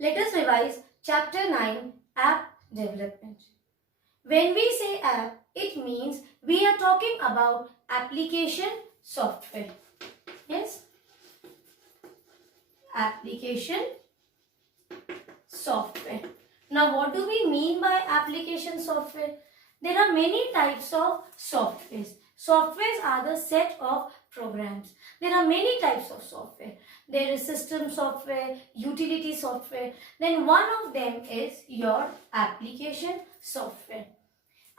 Let us revise Chapter 9, App Development. When we say app, it means we are talking about application software. Yes? Application software. Now, what do we mean by application software? There are many types of softwares. Softwares are the set of programs. There are many types of software. There is system software, utility software. Then one of them is your application software.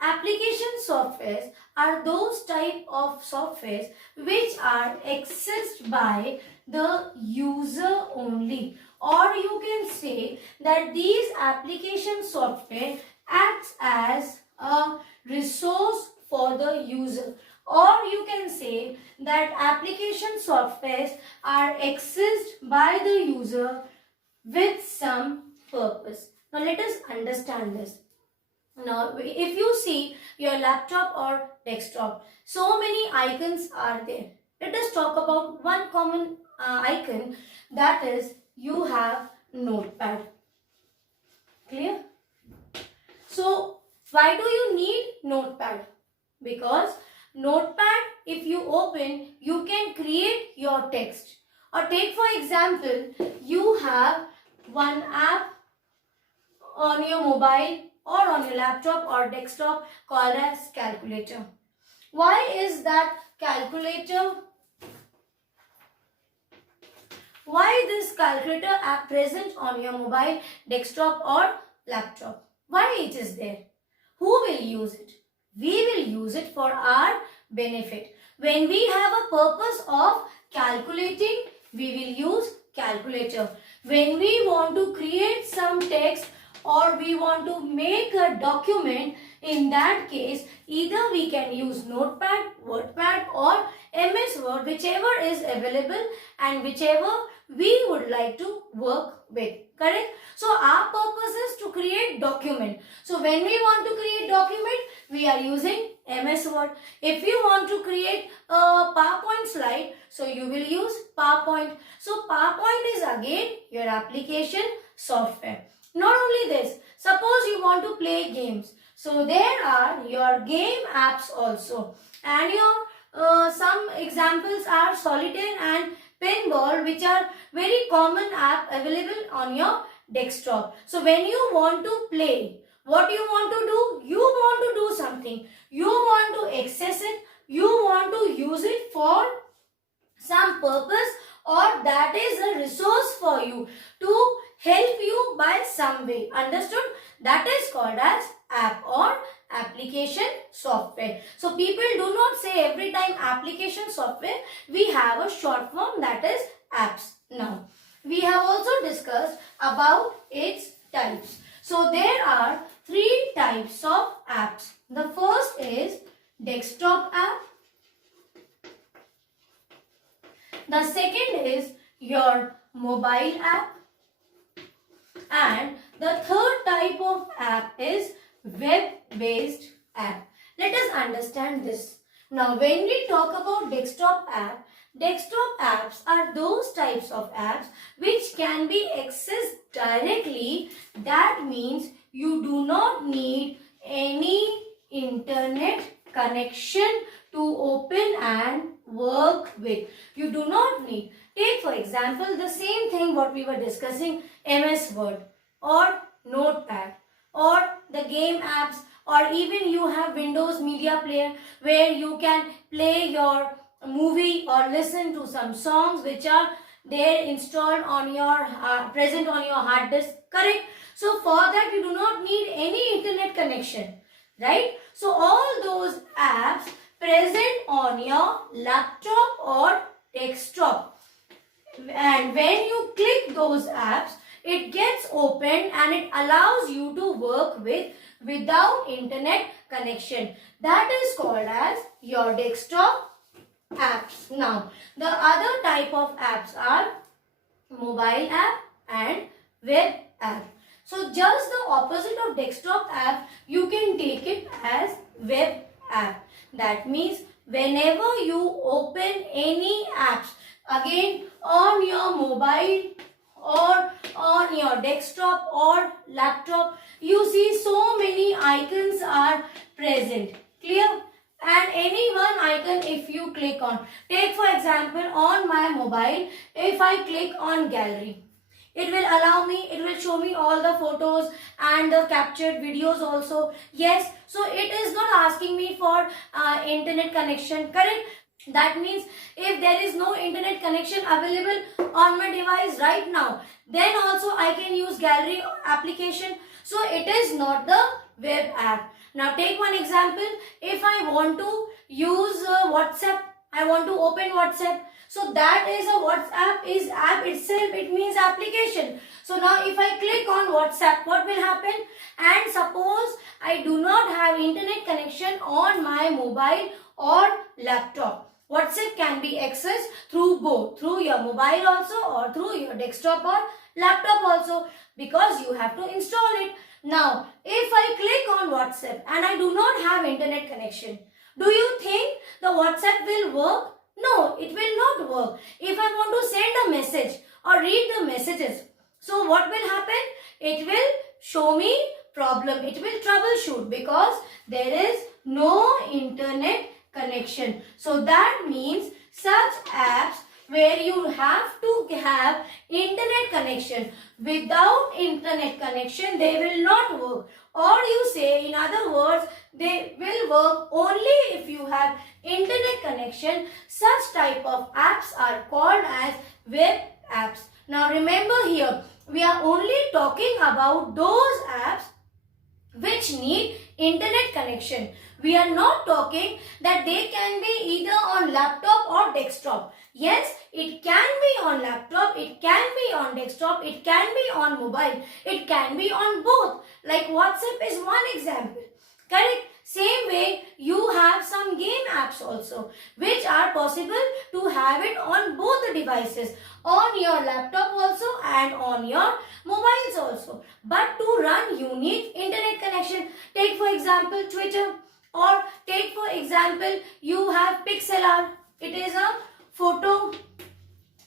Application softwares are those type of softwares which are accessed by the user only, or you can say that these application software acts as a resource for the user, or you can say that application softwares are accessed by the user with some purpose. Now let us understand this. Now, if you see your laptop or desktop, so many icons are there. Let us talk about one common icon, that is you have notepad. Clear? So, why do you need notepad? Because notepad, if you open, you can create your text. Or take for example, you have one app on your mobile or on your laptop or desktop called as calculator. Why is that calculator? Why this calculator app present on your mobile, desktop or laptop? Why it is there? Who will use it? We will use it for our benefit. When we have a purpose of calculating, we will use calculator. When we want to create some text or we want to make a document, in that case either we can use notepad, wordpad or MS Word, whichever is available and whichever we would like to work with. Correct? So our purpose is to create document. So when we want to create document, we are using MS Word. If you want to create a PowerPoint slide, so you will use PowerPoint. So PowerPoint is again your application software. Not only this, suppose you want to play games. So there are your game apps also. And your some examples are solitaire and pinball, which are very common app available on your desktop. So when you want to play, what you want to do? You want to do something. You want to access it. You want to use it for some purpose, or that is a resource for you to help you by some way. Understood? That is called as app or application software. So people do not say every time application software. We have a short form, that is apps. Now, we have also discussed about its types. So there are three types of apps. The first is desktop app. The second is your mobile app. And the third type of app is web-based app. Let us understand this. Now, when we talk about desktop apps are those types of apps which can be accessed directly. That means you do not need any internet connection to open and work with. You do not need. Take for example the same thing what we were discussing, MS Word or Notepad or the game apps, or even you have Windows Media Player where you can play your movie or listen to some songs which are there installed on your present on your hard disk. Correct? So for that you do not need any internet connection, right? So all those apps present on your laptop or desktop, and when you click those apps, it gets opened and it allows you to work with without internet connection. That is called as your desktop apps. Now, the other type of apps are mobile app and web app. So just the opposite of desktop app, you can take it as web app. That means whenever you open any apps, again on your mobile or on your desktop or laptop, you see so many icons are present. Clear? And any one icon if you click on. Take for example on my mobile, if I click on gallery, it will allow me, it will show me all the photos and the captured videos also. Yes, so it is not asking me for internet connection, correct? That means if there is no internet connection available on my device right now, then also I can use gallery application. So it is not the web app. Now take one example. If I want to use WhatsApp, I want to open WhatsApp. So that is a WhatsApp is app itself. It means application. So now if I click on WhatsApp, what will happen? And suppose I do not have internet connection on my mobile or laptop. WhatsApp can be accessed through both, through your mobile also or through your desktop or laptop also, because you have to install it. Now, if I click on WhatsApp and I do not have internet connection, do you think the WhatsApp will work? No, it will not work. If I want to send a message or read the messages, so what will happen? It will show me problem. It will troubleshoot because there is no internet connection. So that means such apps where you have to have internet connection, without internet connection they will not work, or you say in other words they will work only if you have internet connection. Such type of apps are called as web apps. Now remember here we are only talking about those apps which need internet connection. We are not talking that they can be either on laptop or desktop. Yes, it can be on laptop, it can be on desktop, it can be on mobile, it can be on both. Like WhatsApp is one example. Correct? Same way, you have some game apps also, which are possible to have it on both the devices, on your laptop also and on your mobiles also. But to run, you need internet connection. Take for example Twitter, or take for example you have Pixlr. It is a photo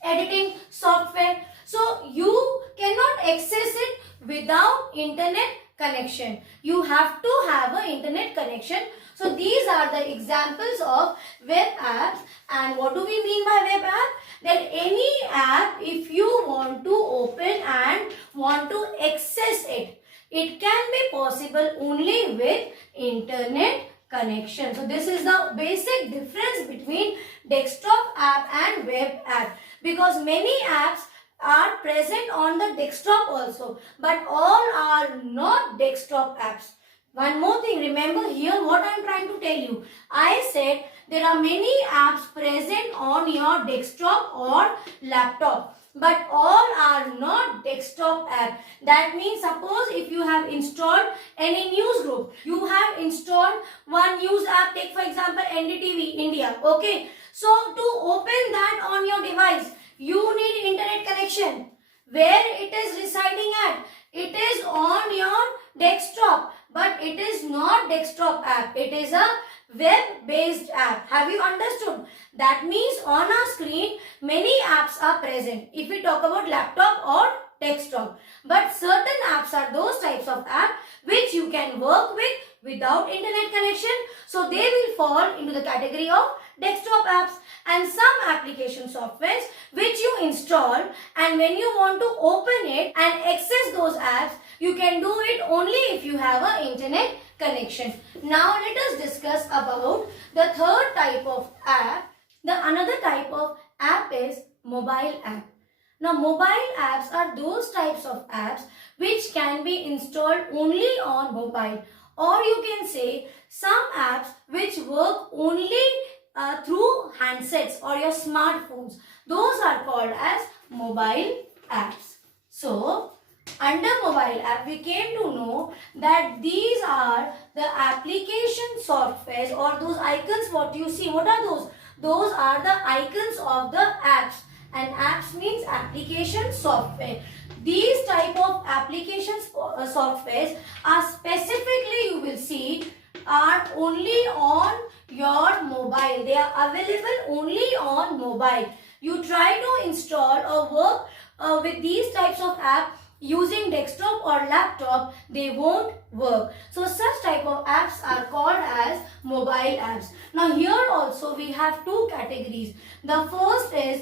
editing software. So you cannot access it without internet connection. You have to have an internet connection. So these are the examples of web apps. And what do we mean by web app? That any app, if you want to open and want to access it, it can be possible only with internet connection. So this is the basic difference between desktop app and web app, because many apps are present on the desktop also, but all are not desktop apps. One more thing, remember here what I am trying to tell you. I said there are many apps present on your desktop or laptop, but all are not desktop app. That means suppose if you have installed any news group, you have installed one news app, take for example NDTV India, okay. So to open that on your device, you need internet connection. Where it is residing at? It is on your desktop, but it is not desktop app. It is a web-based app. Have you understood? That means on our screen, many apps are present if we talk about laptop or desktop. But certain apps are those types of apps which you can work with without internet connection. So they will fall into the category of desktop apps. And some application softwares which you install, and when you want to open it and access those apps, you can do it only if you have an internet connection. Now let us discuss about the third type of app. The another type of app is mobile app. Now mobile apps are those types of apps which can be installed only on mobile, or you can say some apps which work only through handsets or your smartphones. Those are called as mobile apps. So under mobile app, we came to know that these are the application softwares, or those icons what you see. What are those? Those are the icons of the apps, and apps means application software. These type of applications softwares are specifically, you will see, are only on your mobile. They are available only on mobile. You try to install or work with these types of apps, using desktop or laptop, they won't work. So such type of apps are called as mobile apps. Now here also we have two categories. The first is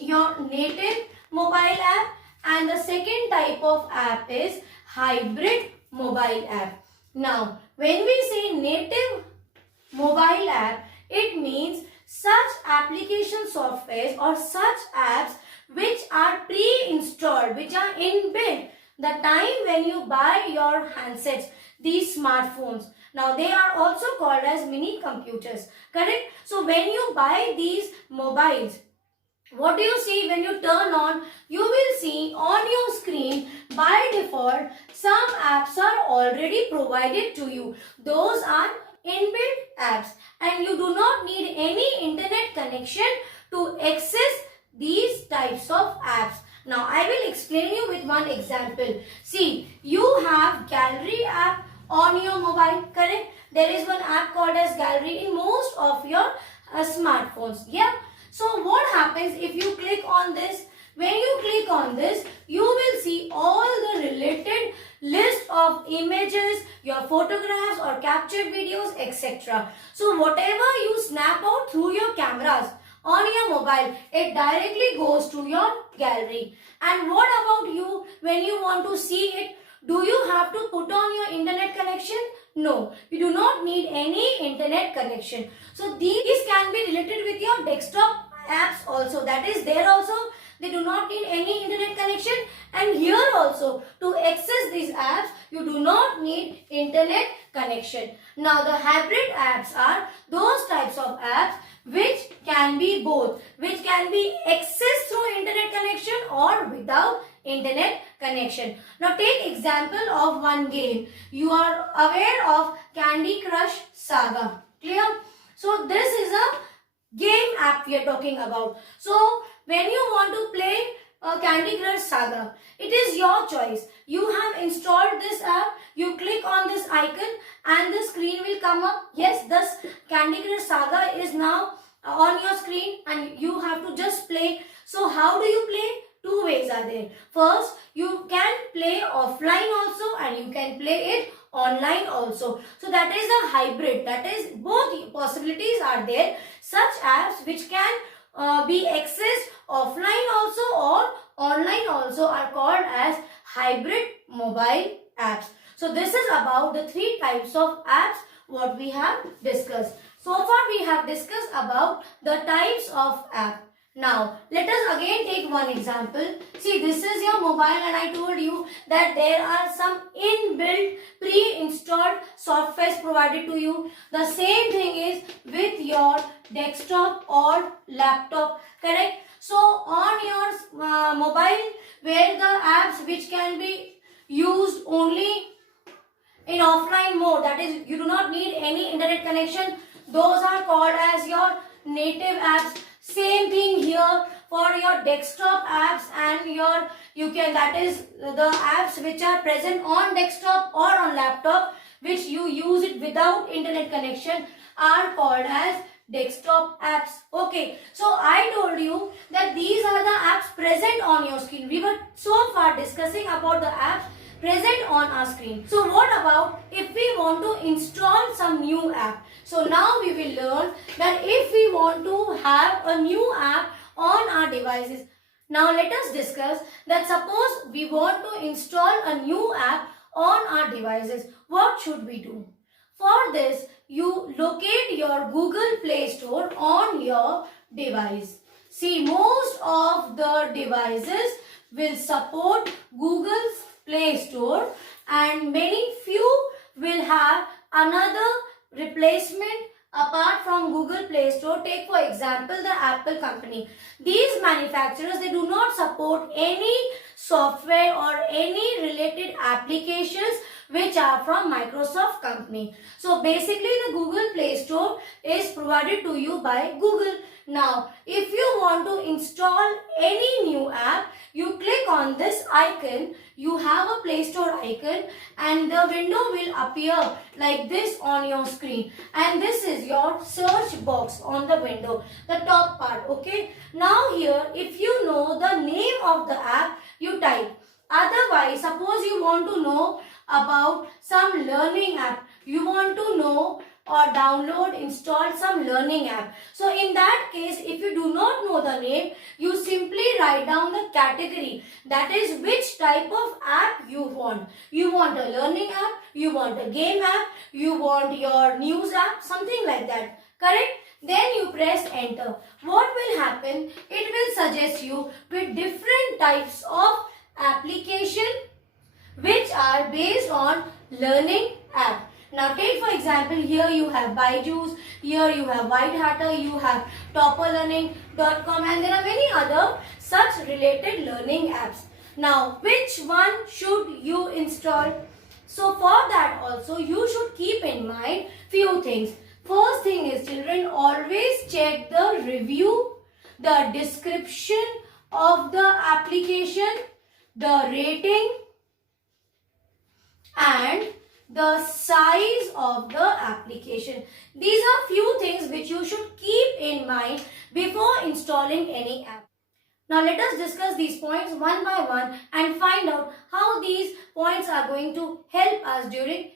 your native mobile app and the second type of app is hybrid mobile app. Now when we say native mobile app, it means such application softwares or such apps which are pre-installed, which are inbuilt the time when you buy your handsets, these smartphones. Now they are also called as mini computers, correct? So when you buy these mobiles, what do you see when you turn on? You will see on your screen by default some apps are already provided to you. Those are inbuilt apps and you do not need any internet connection to access these types of apps. Now I will explain you with one example. See, you have gallery app on your mobile, correct? There is one app called as gallery in most of your smartphones. Yeah. So what happens if you click on this? When you click on this, you will see all the related list of images, your photographs or captured videos, etc. So whatever you snap out through your cameras on your mobile, it directly goes to your gallery. And what about you when you want to see it? Do you have to put on your internet connection? No, you do not need any internet connection. So these can be related with your desktop apps also. That is, there also they do not need any internet connection, and here also to access these apps you do not need internet connection. Now the hybrid apps are those types of apps which can be both, which can be accessed through internet connection or without internet connection. Now take example of one game. You are aware of Candy Crush Saga. Clear? So this is a game app we are talking about. So when you want to play Candy Crush Saga, it is your choice. You have installed this app, you click on this icon and the screen will come up. Yes, this Candy Crush Saga is now on your screen and you have to just play. So how do you play? Two ways are there. First, you can play offline also and you can play it online also. So that is a hybrid. That is, both possibilities are there. Such apps which can be accessed offline also or online also are called as hybrid mobile apps. So this is about the three types of apps what we have discussed. So far we have discussed about the types of app. Now, let us again take one example. See, this is your mobile and I told you that there are some inbuilt pre-installed softwares provided to you. The same thing is with your desktop or laptop, correct? So, on your mobile, where the apps which can be used only in offline mode, that is, you do not need any internet connection, those are called as your native apps. Same thing here for your desktop apps and that is the apps which are present on desktop or on laptop which you use it without internet connection are called as desktop apps. Okay, so I told you that these are the apps present on your screen. We were so far discussing about the apps present on our screen. So what about if we want to install some new app? So now we will learn that if we want to have a new app on our devices. Now let us discuss that suppose we want to install a new app on our devices. What should we do? For this, you locate your Google Play Store on your device. See, most of the devices will support Google's Play Store and many few will have another replacement apart from Google Play Store. Take for example the Apple company. These manufacturers, they do not support any software or any related applications which are from Microsoft company. So basically the Google Play Store is provided to you by Google. Now if you want to install any new app, you click on this icon, you have a Play Store icon and the window will appear like this on your screen, and this is your search box on the window, the top part. Okay, now here if you know the name of the app, you type Otherwise, suppose you want to know about some learning app. You want to know or download, install some learning app. So in that case, if you do not know the name, you simply write down the category. That is which type of app you want. You want a learning app, you want a game app, you want your news app, something like that. Correct? Then you press enter. What will happen? It will suggest you with different types of application which are based on learning app. Now take for example, here you have Byju's, here you have Whitehatter, you have topperlearning.com, and there are many other such related learning apps. Now which one should you install? So for that also you should keep in mind few things. First thing is, children, always check the review, the description of the application, the rating and the size of the application. These are few things which you should keep in mind before installing any app. Now let us discuss these points one by one and find out how these points are going to help us during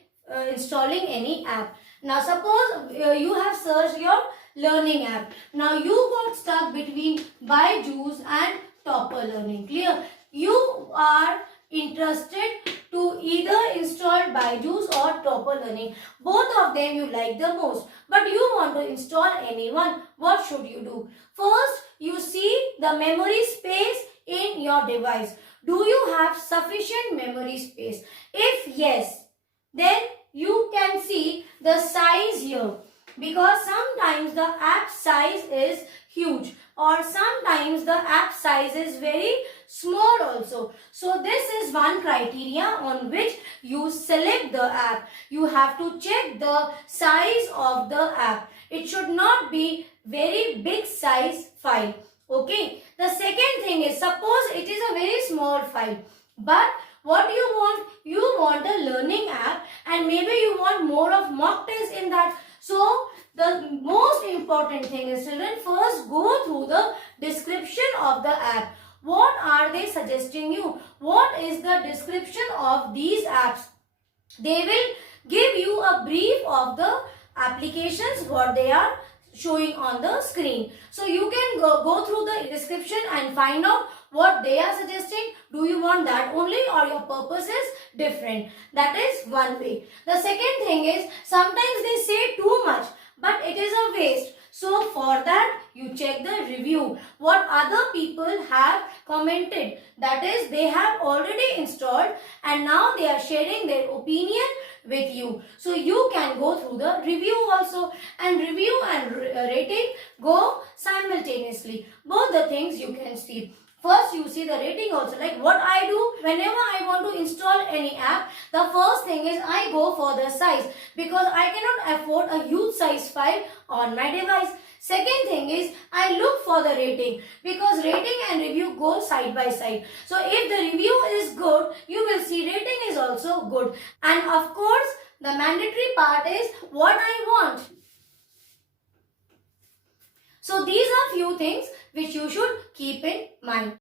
installing any app. Now suppose you have searched your learning app. Now you got stuck between Byju's and Topper Learning. Clear? You are interested to either install Byju's or Topper Learning. Both of them you like the most, but you want to install any one. What should you do? First, you see the memory space in your device. Do you have sufficient memory space? If yes, then you can see the size here, because sometimes the app size is huge or sometimes the app size is very small also. So this is one criteria on which you select the app. You have to check the size of the app. It should not be very big size file. Okay. The second thing is, suppose it is a very small file, but what you want? You want a learning app and maybe you want more of mock tests in that. So the most important thing is, children, first go through the description of the app. What are they suggesting you? What is the description of these apps? They will give you a brief of the applications, what they are showing on the screen. So you can go through the description and find out what they are suggesting. Do you want that only or your purpose is different? That is one way. The second thing is, sometimes they say too much, but it is a waste. So for that, you check the review. What other people have commented. That is, they have already installed and now they are sharing their opinion with you. So you can go through the review also, and review and rating go simultaneously. Both the things you can see. First you see the rating also. Like what I do whenever I want to install any app, the first thing is I go for the size, because I cannot afford a huge size file on my device. Second thing is I look for the rating, because rating and review go side by side. So if the review is good, you will see rating is also good. And of course, the mandatory part is what I want. So these are few things which you should keep in mind.